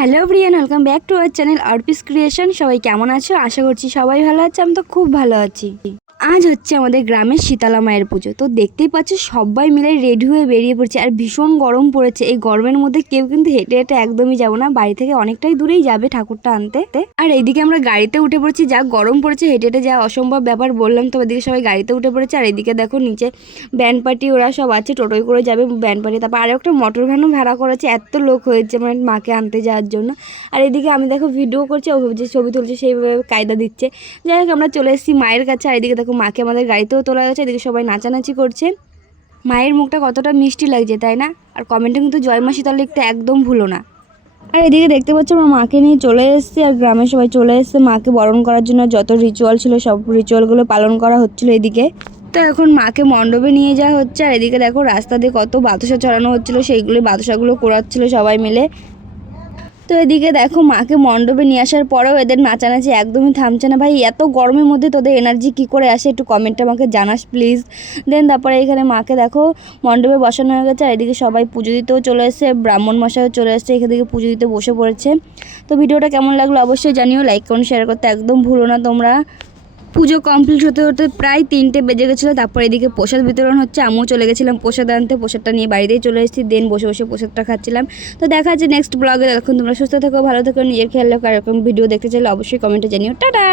Hello Priyan welcome back to our channel RPS creation সবাই কেমন আছো? আশা করছি সবাই ভালো আছে, আমি তো খুব ভালো আছি। আজ হচ্ছে আমাদের গ্রামের শীতলা মায়ের পুজো। তো দেখতেই পাচ্ছ, সবাই মিলে রেডি হয়ে বেরিয়ে পড়ছে, আর ভীষণ গরম পড়েছে। এই গরমের মধ্যে কেউ কিন্তু হেঁটে হেঁটে একদমই যাব না, বাড়ি থেকে অনেকটাই দূরেই যাবে ঠাকুরটা আনতে। আর এইদিকে আমরা গাড়িতে উঠে পড়েছি, যা গরম পড়েছে, হেঁটে হেঁটে যা অসম্ভব ব্যাপার বললাম তো এদিকে সবাই গাড়িতে উঠে পড়েছে, আর এদিকে দেখো নিচে ব্যান্ড পার্টি, ওরা সব আছে, টোটোয় করে যাবে ব্যান্ড পার্টি। তারপর আরও একটা মোটর ভ্যানও ভাড়া করেছে, এত লোক হয়েছে মানে মাকে আনতে যাওয়ার জন্য। আর এদিকে আমি দেখো ভিডিও করছি, ও যে ছবি তুলছে, সেইভাবে কায়দা দিচ্ছে। যাই হোক, আমরা চলে এসেছি মায়ের কাছে। আর এদিকে দেখো মাকে আমাদের গাড়িতেও তোলা হয়েছে, এদিকে সবাই নাচানাচি করছে। মায়ের মুখটা কতটা মিষ্টি লাগছে, তাই না? আর কমেন্টে কিন্তু জয় মা শীতল লিখতে একদম ভুলো না। আর এদিকে দেখতে পাচ্ছ, আমার মাকে নিয়ে চলে এসেছে, আর গ্রামের সবাই চলে এসেছে। মাকে বরণ করার জন্য যত রিচুয়াল ছিল, সব রিচুয়ালগুলো পালন করা হচ্ছিল এদিকে। তো এখন মাকে মণ্ডপে নিয়ে যাওয়া হচ্ছে। আর এদিকে দেখো রাস্তা দিয়ে কত বাতাসা চড়ানো হচ্ছিল, সেইগুলো বাতাসাগুলো করাচ্ছিল সবাই মিলে। তো এদিকে দেখো মাকে মণ্ডপে নিয়ে আসার পরেও এদের নাচানাচি একদমই থামছে না। ভাই, এত গরমের মধ্যে তোদের এনার্জি কি করে আসে? একটু কমেন্টে আমাকে জানাস প্লিজ দেন তারপরে এখানে মাকে দেখো মণ্ডপে বসানো হয়ে গেছে, আর এদিকে সবাই পুজো দিতেও চলে এসেছে, ব্রাহ্মণ মশাইও চলে এসেছে, এখান থেকে পুজো দিতে বসে পড়েছে। তো ভিডিওটা কেমন লাগল অবশ্যই জানিও লাইক করুন শেয়ার করতে একদম ভুলো না তোমরা। পুজো কমপ্লিট হতে হতে প্রায় তিনটে বেজে গেছিল, তারপর এদিকে প্রসাদ বিতরণ হচ্ছে, আমিও চলে গেছিলাম প্রসাদ আনতে, প্রসাদটা নিয়ে বাড়িতেই চলে এসেছি, দেন বসে বসে প্রসাদটা খাচ্ছিলাম। তো দেখা যাচ্ছে নেক্সট ব্লগে তখন তোমরা সুস্থ থাকো, ভালো থাকো, নিজের খেয়াল রাখো, আর এরকম ভিডিও দেখতে চাইলে অবশ্যই কমেন্টে জানিও। টাটা!